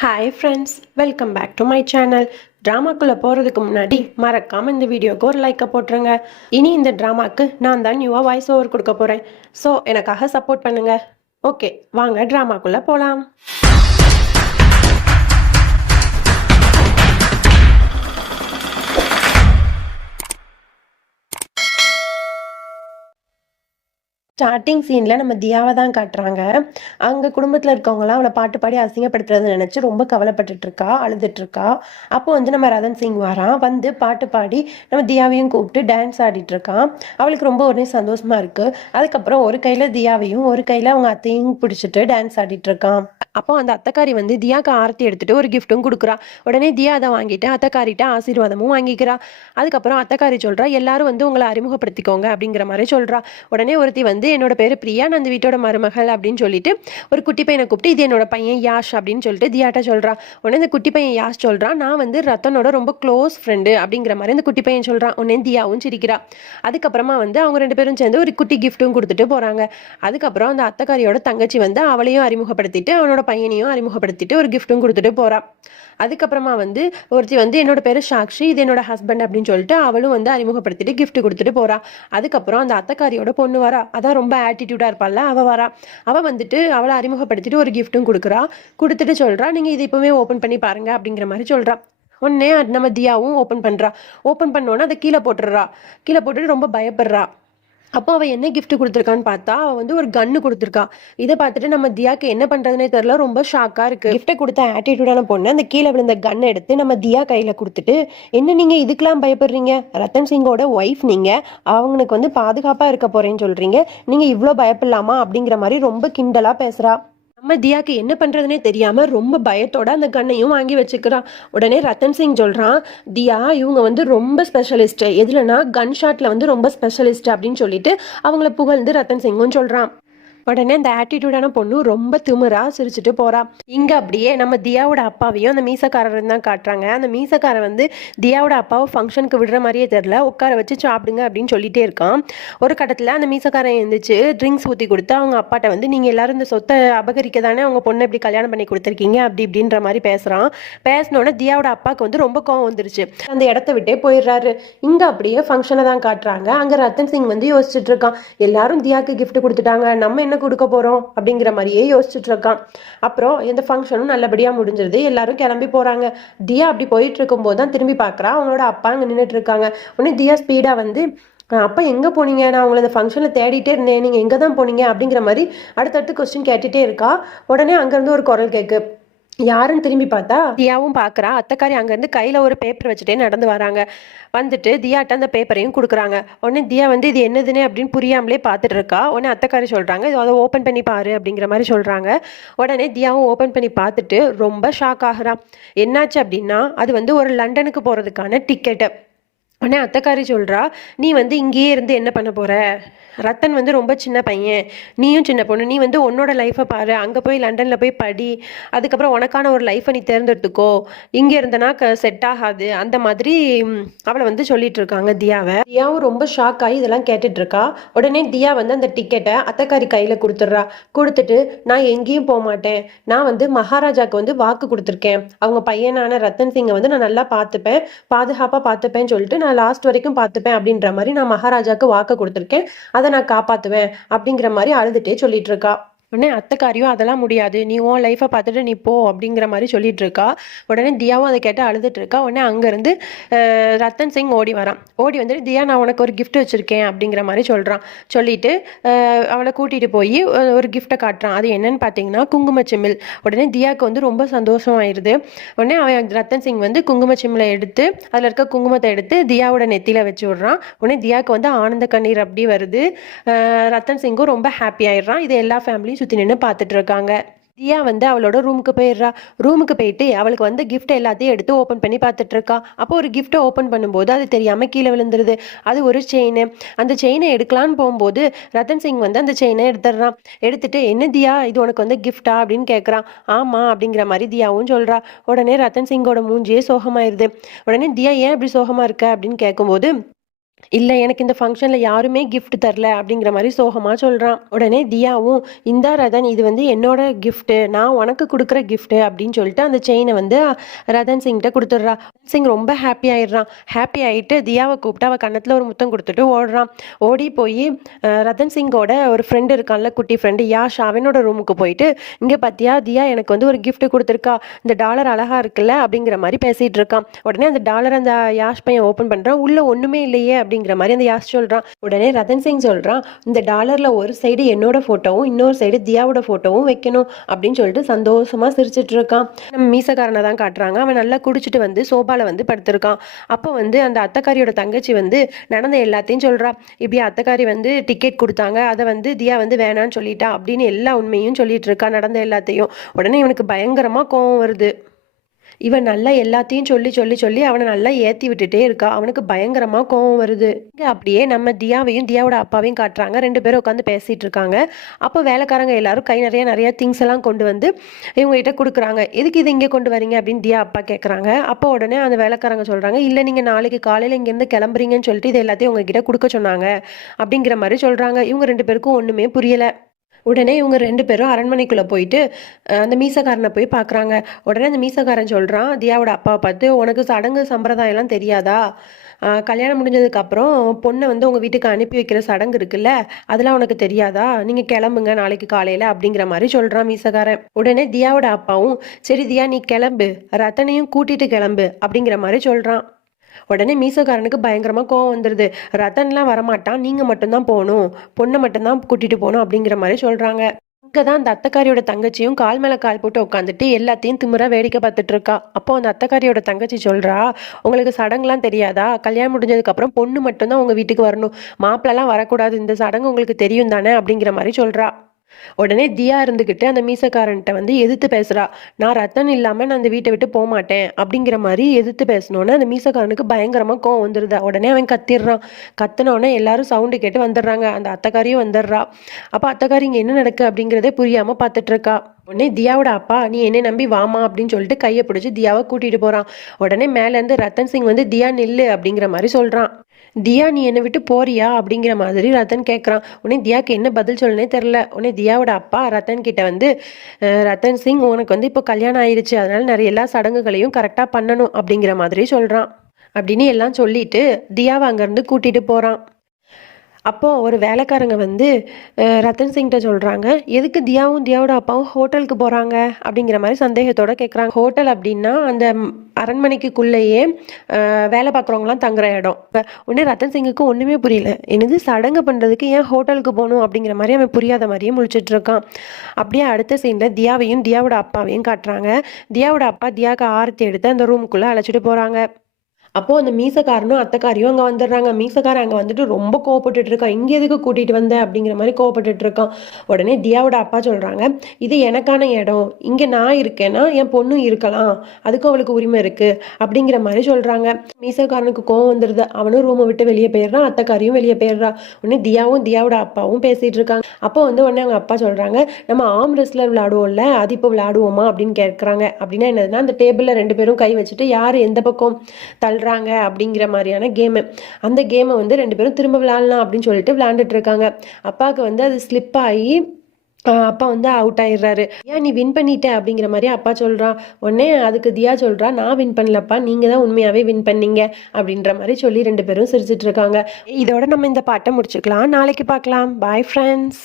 Hi friends welcome back to my channel ட்ராமாக்குள்ளே போகிறதுக்கு முன்னாடி மறக்காமல் இந்த வீடியோக்கு ஒரு லைக்கை போட்டுருங்க. இனி இந்த ட்ராமாக்கு நான் தான் நியூவாக வாய்ஸ் ஓவர் கொடுக்க போகிறேன் ஸோ எனக்காக சப்போர்ட் பண்ணுங்கள் ஓகே வாங்க ட்ராமாக்குள்ளே போகலாம் ஸ்டார்டிங் சீனில் நம்ம தியாவை தான் காட்டுறாங்க. அங்கே குடும்பத்தில் இருக்கவங்களாம் அவளை பாட்டு பாடி அசிங்கப்படுத்துறதை நினச்சி ரொம்ப கவலைப்பட்டுட்டு இருக்கா அப்போ வந்து நம்ம ரதன் சிங் வரான் வந்து பாட்டு பாடி நம்ம தியாவையும் கூப்பிட்டு டான்ஸ் ஆடிட்டுருக்கான் அவளுக்கு ரொம்ப ஒரே சந்தோஷமாக இருக்குது அதுக்கப்புறம் ஒரு கையில் தியாவையும் ஒரு கையில் அவங்க அத்தையும் பிடிச்சிட்டு டான்ஸ் ஆடிட்டுருக்கான் அப்போ அந்த அத்தைக்காரி வந்து தியாக்கு ஆரத்தி எடுத்துட்டு ஒரு கிஃப்ட்டும் கொடுக்குறா. உடனே தியா அதை வாங்கிட்டு அத்தக்காரிட்ட ஆசீர்வாதமும் வாங்கிக்கிறா. அதுக்கப்புறம் அத்தக்காரி சொல்றா எல்லாரும் வந்து உங்களை அறிமுகப்படுத்திக்கோங்க அப்படிங்கிற மாதிரி சொல்றா. உடனே ஒருத்தி வந்து என்னோட பேர் பிரியா நான் அந்த வீட்டோட மருமகள் அப்படின்னு சொல்லிட்டு ஒரு குட்டி பையனை கூப்பிட்டு இது என்னோட பையன் யாஷ் அப்படின்னு சொல்லிட்டு தியாட்ட சொல்கிறான் உடனே இந்த குட்டி பையன் யாஷ் சொல்றான் நான் வந்து ரத்தனோட ரொம்ப க்ளோஸ் ஃப்ரெண்டு அப்படிங்கிற மாதிரி இந்த குட்டி பையன் சொல்றான் உடனே தியாவும் சிரிக்கிறா. அதுக்கப்புறமா வந்து அவங்க ரெண்டு பேரும் சேர்ந்து ஒரு குட்டி கிஃப்ட்டும் கொடுத்துட்டு போறாங்க. அதுக்கப்புறம் அந்த அத்தக்காரியோட தங்கச்சி வந்து அவளையும் அறிமுகப்படுத்திட்டு அவனோட பையனையும் அறிமுகப்படுத்திட்டு ஒரு கிஃப்ட்டும் கொடுத்துட்டு போகிறான் அதுக்கப்புறமா வந்து ஒருத்தி வந்து என்னோட பேர் சாக்ஷி இது என்னோட ஹஸ்பண்ட் அப்படின்னு சொல்லிட்டு அவளும் வந்து அறிமுகப்படுத்திட்டு கிஃப்ட் கொடுத்துட்டு போறா. அதுக்கப்புறம் அந்த அத்தக்காரியோட பொண்ணு வரா. அதான் ரொம்ப ஆட்டிடியூடாக இருப்பாள்ல அவள் வரா. அவள் வந்துட்டு அவளை அறிமுகப்படுத்திட்டு ஒரு கிஃப்ட்டும் கொடுக்குறா. கொடுத்துட்டு சொல்கிறா நீங்கள் இது இப்பவுமே ஓப்பன் பண்ணி பாருங்க அப்படிங்கிற மாதிரி சொல்கிறா உடனே நம்ம தியாவும் ஓப்பன் பண்ணுறா ஓப்பன் பண்ணோன்னே அதை கீழே போட்டுடுறா. கீழே போட்டுட்டு ரொம்ப பயப்படுறா. அப்போ அவள் என்ன கிஃப்ட் கொடுத்துருக்கான்னு பார்த்தா அவள் வந்து ஒரு கன்று கொடுத்துருக்கா. இதை பார்த்துட்டு நம்ம தியாக்கு என்ன பண்ணுறதுனே தெரில ரொம்ப ஷாக்காக இருக்குது கிஃப்ட்டை கொடுத்த ஆட்டிடியூடான பொண்ணு அந்த கீழே விழுந்த கன்னை எடுத்து நம்ம தியா கையில் கொடுத்துட்டு என்ன நீங்கள் இதுக்கெலாம் பயப்படுறீங்க? ரத்தன் சிங்கோட ஒய்ஃப் நீங்கள் அவங்களுக்கு வந்து பாதுகாப்பாக இருக்க போகிறேன்னு சொல்கிறீங்க நீங்கள் இவ்வளோ பயப்படலாமா? அப்படிங்கிற மாதிரி ரொம்ப கிண்டலாக பேசுகிறா நம்ம தியாக்கு என்ன பண்ணுறதுனே தெரியாமல் ரொம்ப பயத்தோட அந்த கண்ணையும் வாங்கி வச்சுக்கிறான். உடனே ரத்தன் சிங் சொல்கிறான் தியா இவங்க வந்து ரொம்ப ஸ்பெஷலிஸ்ட்டு எதுலனா கன் ஷாட்டில் வந்து ரொம்ப ஸ்பெஷலிஸ்ட் அப்படின்னு சொல்லிட்டு அவங்கள புகழ்ந்து ரத்தன் சிங்கும் சொல்கிறான் உடனே அந்த ஆட்டிடியூடான பொண்ணு ரொம்ப திமிரா சிரிச்சுட்டு போறா. இங்க அப்படியே நம்ம தியாவோட அப்பாவையும் அந்த மீசக்காரரும் தான் காட்டுறாங்க. அந்த மீசக்காரன் வந்து தியாவோட அப்பாவை ஃபங்க்ஷனுக்கு விடுற மாதிரியே தெரில உட்கார வச்சு சாப்பிடுங்க அப்படின்னு சொல்லிட்டே இருக்கான். ஒரு கட்டத்தில் அந்த மீசக்காரன் எழுந்திரிச்சு ட்ரிங்க்ஸ் ஊற்றி கொடுத்து அவங்க அப்பாட்ட வந்து நீங்கள் எல்லாரும் இந்த சொத்தை அபகரிக்க தானே அவங்க பொண்ணை இப்படி கல்யாணம் பண்ணி கொடுத்துருக்கீங்க? அப்படி இப்படின்ற மாதிரி பேசுகிறான் பேசினோடனே தியாவோட அப்பாவுக்கு வந்து ரொம்ப கோவம் வந்துருச்சு. அந்த இடத்த விட்டே போயிடுறாரு. இங்கே அப்படியே ஃபங்க்ஷனை தான் காட்டுறாங்க. அங்கே ரத்தன் சிங் வந்து யோசிச்சுட்டு இருக்கான். எல்லாரும் தியாக்கு கிஃப்ட் கொடுத்துட்டாங்க. நம்ம என்ன கொடுக்க போகிறோம் அப்படிங்கிற மாதிரியே யோசிச்சுட்டு இருக்கான். அப்புறம் எந்த ஃபங்க்ஷனும் நல்லபடியாக முடிஞ்சிருது. எல்லாரும் கிளம்பி போகிறாங்க தியா அப்படி போயிட்டு இருக்கும்போது தான் திரும்பி பார்க்குறா அவங்களோட அப்பா அங்கே நின்றுட்டு இருக்காங்க. உடனே தியா ஸ்பீடாக வந்து அப்போ அப்பா எங்கே போனீங்க? நான் உங்களை இந்த ஃபங்க்ஷனில் தேடிட்டே இருந்தேன். நீங்கள் எங்கே தான் போனீங்க? அப்படிங்கிற மாதிரி அடுத்தடுத்து கொஸ்டின் கேட்டுகிட்டே இருக்கா. உடனே அங்கேருந்து ஒரு குரல் கேட்கு யாருன்னு திரும்பி பார்த்தா தியாவும் பார்க்குறா. அத்தக்காரி அங்கேருந்து கையில் ஒரு பேப்பர் வச்சுட்டே நடந்து வராங்க. வந்துட்டு தியாட்ட அந்த பேப்பரையும் கொடுக்குறாங்க. உடனே தியா வந்து இது என்னதுன்னு? அப்படின்னு புரியாமலே பார்த்துட்டு இருக்கா. உடனே அத்தக்காரி சொல்கிறாங்க இது அதை ஓப்பன் பண்ணி பாரு அப்படிங்கிற மாதிரி சொல்கிறாங்க உடனே தியாவும் ஓப்பன் பண்ணி பார்த்துட்டு ரொம்ப ஷாக் ஆகுறான் என்னாச்சு அப்படின்னா அது வந்து ஒரு லண்டனுக்கு போகிறதுக்கான டிக்கெட்டு உடனே அத்தக்காரி சொல்கிறா நீ வந்து இங்கேயே இருந்து என்ன பண்ண போகிற ரத்தன் வந்து ரொம்ப சின்ன பையன். நீயும் சின்ன பொண்ணு. நீ வந்து உன்னோட லைஃப்பை பாரு. அங்கே போய் லண்டனில் போய் படி. அதுக்கப்புறம் உனக்கான ஒரு லைஃப்பை நீ தேர்ந்தெடுத்துக்கோ. இங்கே இருந்தனா க செட் ஆகாது. அந்த மாதிரி அவளை வந்து சொல்லிட்டு இருக்காங்க தியாவை. தியாவும் ரொம்ப ஷாக் ஆகி இதெல்லாம் கேட்டுட்டு இருக்கா. உடனே தியா வந்து அந்த டிக்கெட்டை அத்தக்காரி கையில் கொடுத்துட்றா. கொடுத்துட்டு நான் எங்கேயும் போக மாட்டேன். நான் வந்து மகாராஜாக்கு வந்து வாக்கு கொடுத்துருக்கேன். அவங்க பையனான ரத்தன் சிங்கை வந்து நான் நல்லா பார்த்துப்பேன். பாதுகாப்பாக பார்த்துப்பேன்னு சொல்லிட்டு நான் லாஸ்ட் வரைக்கும் பார்த்துப்பேன். அப்படின்ற மாதிரி நான் மகாராஜாவுக்கு வாக்கு கொடுத்துருக்கேன். அதை நான் காப்பாற்றுவேன் அப்படிங்கிற மாதிரி அழுதுட்டே சொல்லிட்டு இருக்கா. உடனே அத்தைக்காரியும் அதெல்லாம் முடியாது. நீ உன் லைஃப்பை பார்த்துட்டு நீ போ அப்படிங்கிற மாதிரி சொல்லிட்டு இருக்கா. உடனே தியாவும் அதை கேட்டு அழுதுட்டு இருக்கா. உடனே அங்கேருந்து ரத்தன் சிங் ஓடி வரான். ஓடி வந்துட்டு தியா நான் உனக்கு ஒரு கிஃப்ட் வச்சுருக்கேன் அப்படிங்கிற மாதிரி சொல்கிறான் சொல்லிட்டு அவளை கூட்டிகிட்டு போய் ஒரு கிஃப்ட்டை காட்டுறான். அது என்னன்னு பார்த்தீங்கன்னா குங்குமச்சிமிழ் உடனே தியாவுக்கு வந்து ரொம்ப சந்தோஷமாயிருது. உடனே அவன் ரத்தன் சிங் வந்து குங்குமச்சிமிழை எடுத்து அதில் இருக்க குங்குமத்தை எடுத்து தியாவோட நெத்தியில் வச்சு விட்றான். உடனே தியாவுக்கு வந்து ஆனந்த கண்ணீர் அப்படி வருது. ரத்தன் சிங்கும் ரொம்ப ஹாப்பி ஆயிடுறான். இது எல்லா ஃபேமிலியும் சுற்றி நின்று பார்த்துட்டு இருக்காங்க தியா வந்து அவளோட ரூமுக்கு போயிடுறா. ரூமுக்கு போயிட்டு அவளுக்கு வந்து கிஃப்ட் எல்லாத்தையும் எடுத்து ஓப்பன் பண்ணி பார்த்துட்டு இருக்கா அப்போ ஒரு கிஃப்ட்டை ஓப்பன் பண்ணும்போது அது தெரியாமல் கீழே விழுந்துருது. அது ஒரு செயின் அந்த செயினை எடுக்கலான்னு போகும்போது ரத்தன் சிங் வந்து அந்த செயினை எடுத்துடுறான். எடுத்துட்டு என்ன தியா இது உனக்கு வந்து கிஃப்டா அப்படின்னு கேட்குறான் ஆமா அப்படிங்கிற மாதிரி தியாவும் சொல்றா. உடனே ரத்தன் சிங்கோட மூஞ்சியே சோகமாயிருது. உடனே தியா ஏன் இப்படி சோகமா இருக்க? அப்படின்னு கேட்கும்போது இல்லை எனக்கு இந்த ஃபங்க்ஷனில் யாருமே கிஃப்ட் தரல அப்படிங்கிற மாதிரி சோகமாக சொல்கிறான் உடனே தியாவும் இந்தா ரதன் இது வந்து என்னோட கிஃப்ட்டு நான் உனக்கு கொடுக்குற கிஃப்ட்டு அப்படின்னு சொல்லிட்டு அந்த செயினை வந்து ரதன் சிங்கிட்ட கொடுத்துட்றா. சிங் ரொம்ப ஹாப்பி ஆயிடுறான். ஹாப்பி ஆகிட்டு தியாவை கூப்பிட்டு அவள் கன்னத்தில் ஒரு முத்தம் கொடுத்துட்டு ஓடுறான். ஓடி போய் ரதன் சிங்கோட ஒரு ஃப்ரெண்டு இருக்கான்ல குட்டி ஃப்ரெண்டு யாஷ் அவனோட ரூமுக்கு போயிட்டு இங்கே பார்த்தியா தியா எனக்கு வந்து ஒரு கிஃப்ட் கொடுத்துருக்கா. இந்த டாலர் அழகாக இருக்குல்ல? அப்படிங்கிற மாதிரி பேசிகிட்டு இருக்கான். உடனே அந்த டாலர் அந்த யாஷ் பையன் ஓப்பன் பண்ணுறான் உள்ளே ஒன்றுமே இல்லையே அப்படிங்கிற மாதிரி அந்த யாஸ் சொல்கிறான் உடனே ரதன் சிங் சொல்கிறான் இந்த டாலரில் ஒரு சைடு என்னோட ஃபோட்டோவும் இன்னொரு சைடு தியாவோட ஃபோட்டோவும் வைக்கணும் அப்படின்னு சொல்லிட்டு சந்தோஷமாக சிரிச்சிட்டு இருக்கான். நம்ம மீசக்காரனை தான் காட்டுறாங்க. அவன் நல்லா குடிச்சிட்டு வந்து சோபாவில் வந்து படுத்திருக்கான். அப்போ வந்து அந்த அத்தக்காரியோட தங்கச்சி வந்து நடந்த எல்லாத்தையும் சொல்கிறா இப்படி அத்தக்காரி வந்து டிக்கெட் கொடுத்தாங்க. அதை வந்து தியா வந்து வேணான்னு சொல்லிட்டா அப்படின்னு எல்லா உண்மையும் சொல்லிட்டு இருக்கா நடந்த எல்லாத்தையும். உடனே இவனுக்கு பயங்கரமாக கோவம் வருது. இவன் நல்லா எல்லாத்தையும் சொல்லி சொல்லி சொல்லி அவனை நல்லா ஏற்றி விட்டுட்டே இருக்கா. அவனுக்கு பயங்கரமாக கோவம் வருது. அப்படியே நம்ம தியாவையும் தியாவோட அப்பாவையும் காட்டுறாங்க. ரெண்டு பேரும் உட்காந்து பேசிட்டு இருக்காங்க. அப்போ வேலைக்காரங்க எல்லாரும் கை நிறைய நிறைய திங்ஸ் எல்லாம் கொண்டு வந்து இவங்க கிட்ட கொடுக்குறாங்க. எதுக்கு இது இங்கே கொண்டு வரீங்க அப்படின்னு தியா அப்பா கேட்குறாங்க அப்போ உடனே அந்த வேலைக்காரங்க சொல்கிறாங்க இல்லை நீங்கள் நாளைக்கு காலையில் இங்கேருந்து கிளம்புறீங்கன்னு சொல்லிட்டு இது எல்லாத்தையும் உங்ககிட்ட கொடுக்க சொன்னாங்க. அப்படிங்கிற மாதிரி சொல்கிறாங்க இவங்க ரெண்டு பேருக்கும் ஒன்றுமே புரியலை. உடனே இவங்க ரெண்டு பேரும் அரண்மனைக்குள்ளே போயிட்டு அந்த மீசக்காரனை போய் பார்க்குறாங்க உடனே அந்த மீசக்காரன் சொல்கிறான் தியாவோட அப்பாவை பார்த்து உனக்கு சடங்கு சம்பிரதாயம்லாம் தெரியாதா? கல்யாணம் முடிஞ்சதுக்கப்புறம் பொண்ணை வந்து உங்கள் வீட்டுக்கு அனுப்பி வைக்கிற சடங்கு இருக்குல்ல அதெல்லாம் உனக்கு தெரியாதா? நீங்கள் கிளம்புங்க நாளைக்கு காலையில் அப்படிங்கிற மாதிரி சொல்கிறான் மீசக்காரன். உடனே தியாவோட அப்பாவும் சரி தியா நீ கிளம்பு ரத்தனையும் கூட்டிட்டு கிளம்பு அப்படிங்கிற மாதிரி சொல்கிறான் உடனே மீசோக்காரனுக்கு பயங்கரமாக கோவம் வந்துடுது ரத்தன்லாம் வரமாட்டான் நீங்கள் மட்டும்தான் போகணும் பொண்ணை மட்டும்தான் கூட்டிகிட்டு போகணும் அப்படிங்கிற மாதிரி சொல்கிறாங்க அங்கே தான் அந்த அத்தைக்காரியோட தங்கச்சியும் கால் மேலே கால் போட்டு உட்காந்துட்டு எல்லாத்தையும் திமிரா வேடிக்கை பார்த்துட்டு இருக்கா. அப்போ அந்த அத்தைக்காரியோட தங்கச்சி சொல்கிறா உங்களுக்கு சடங்குலாம் தெரியாதா? கல்யாணம் முடிஞ்சதுக்கப்புறம் பொண்ணு மட்டும்தான் உங்கள் வீட்டுக்கு வரணும். மாப்பிள்ளலாம் வரக்கூடாது. இந்த சடங்கு உங்களுக்கு தெரியும் தானே? அப்படிங்கிற மாதிரி சொல்கிறா உடனே தியா இருந்துக்கிட்டு அந்த மீசக்காரன்ட்ட வந்து எதிர்த்து பேசுறா நான் ரத்தன் இல்லாம நான் அந்த வீட்டை விட்டு போக மாட்டேன் அப்படிங்கிற மாதிரி எதிர்த்து பேசினோன்னே அந்த மீசக்காரனுக்கு பயங்கரமா கோவம் வந்துடுது உடனே அவன் கத்திடுறான் கத்தினோடனே எல்லாரும் சவுண்டு கேட்டு வந்துடுறாங்க அந்த அத்தக்காரியும் வந்துடுறா அப்போ அத்தக்காரி இங்க என்ன நடக்கு அப்படிங்கிறதே புரியாம பார்த்துட்ருக்கா உடனே தியாவோட அப்பா நீ என்னை நம்பி வாமா அப்படின்னு சொல்லிட்டு கையை பிடிச்சி தியாவை கூட்டிட்டு போறான். உடனே மேலேருந்து ரத்தன் சிங் வந்து தியா நில்லு அப்படிங்கிற மாதிரி சொல்றான். தியா நீ என்னை விட்டு போறியா? அப்படிங்கிற மாதிரி ரத்தன் கேட்குறான் உடனே தியாக்கு என்ன பதில் சொல்லனே தெரில உடனே தியாவோட அப்பா ரத்தன் கிட்ட வந்து ரத்தன் சிங் உனக்கு வந்து இப்போ கல்யாணம் ஆயிடுச்சு அதனால நிறைய எல்லா சடங்குகளையும் கரெக்டாக பண்ணணும். அப்படிங்கிற மாதிரி சொல்கிறான் அப்படின்னு எல்லாம் சொல்லிட்டு தியாவை அங்கேருந்து கூட்டிகிட்டு போகிறான் அப்போது ஒரு வேலைக்காரங்க வந்து ரத்தன் சிங்கிட்ட சொல்கிறாங்க எதுக்கு தியாவும் தியாவோட அப்பாவும் ஹோட்டலுக்கு போகிறாங்க அப்படிங்கிற மாதிரி சந்தேகத்தோடு கேட்குறாங்க ஹோட்டல் அப்படின்னா அந்த அரண்மனைக்குள்ளேயே வேலை பார்க்குறவங்களாம் தங்குற இடம். இப்போ உடனே ரத்தன் சிங்குக்கு ஒன்றுமே புரியல. என்னது சடங்கு பண்ணுறதுக்கு ஏன் ஹோட்டலுக்கு போகணும்? அப்படிங்கிற மாதிரி அவன் புரியாத மாதிரியே முழிச்சிட்ருக்கான் அப்படியே அடுத்த சீனில் தியாவையும் தியாவோட அப்பாவையும் காட்டுறாங்க. தியாவோட அப்பா தியாவுக்கு ஆரத்தி எடுத்து அந்த ரூமுக்குள்ளே அழைச்சிட்டு போகிறாங்க அப்போது அந்த மீசக்காரனும் அத்தைக்காரியும் அங்கே வந்துடுறாங்க. மீசக்காரன் அங்கே வந்துட்டு ரொம்ப கோவப்பட்டுட்டு இருக்கான் இங்கே எதுக்கு கூட்டிகிட்டு வந்த? அப்படிங்கிற மாதிரி கோவப்பட்டுட்டு இருக்கான் உடனே தியாவோட அப்பா சொல்கிறாங்க இது எனக்கான இடம். இங்கே நான் இருக்கேன்னா என் பொண்ணும் இருக்கலாம். அதுக்கும் அவளுக்கு உரிமை இருக்குது அப்படிங்கிற மாதிரி சொல்கிறாங்க மீசக்காரனுக்கு கோவம் வந்துடுது. அவனும் ரூமை விட்டு வெளியே போயிடுறான். அத்தைக்காரியும் வெளியே போயிடுறா. உடனே தியாவும் தியாவோட அப்பாவும் பேசிகிட்டு இருக்காங்க அப்போ வந்து உடனே அவங்க அப்பா சொல்கிறாங்க நம்ம ஆம் ரெஸ்லர் விளாடுவோம்ல அது இப்போ விளாடுவோமா அப்படின்னு கேட்குறாங்க. அப்படின்னா என்னதுன்னா அந்த டேபிளில் ரெண்டு பேரும் கை வச்சுட்டு யார் எந்த பக்கம் தள்ளுறாங்க அப்படிங்கிற மாதிரியான கேமு அந்த கேமை வந்து ரெண்டு பேரும் திரும்ப விளாடலாம் அப்படின்னு சொல்லிட்டு விளையாண்டுட்டு இருக்காங்க. அப்பாவுக்கு வந்து அது ஸ்லிப் ஆகி அப்பா வந்து அவுட் ஆயிடுறாரு. ஏன் நீ வின் பண்ணிட்ட அப்படிங்கிற மாதிரி அப்பா சொல்கிறான் உடனே அதுக்கு தியா சொல்கிறா நான் வின் பண்ணலப்பா நீங்கள் தான் உண்மையாகவே வின் பண்ணீங்க அப்படின்ற மாதிரி சொல்லி ரெண்டு பேரும் சிரிச்சிட்டு இருக்காங்க. இதோட நம்ம இந்த பாட்டை முடிச்சுக்கலாம். நாளைக்கு பார்க்கலாம். Bye friends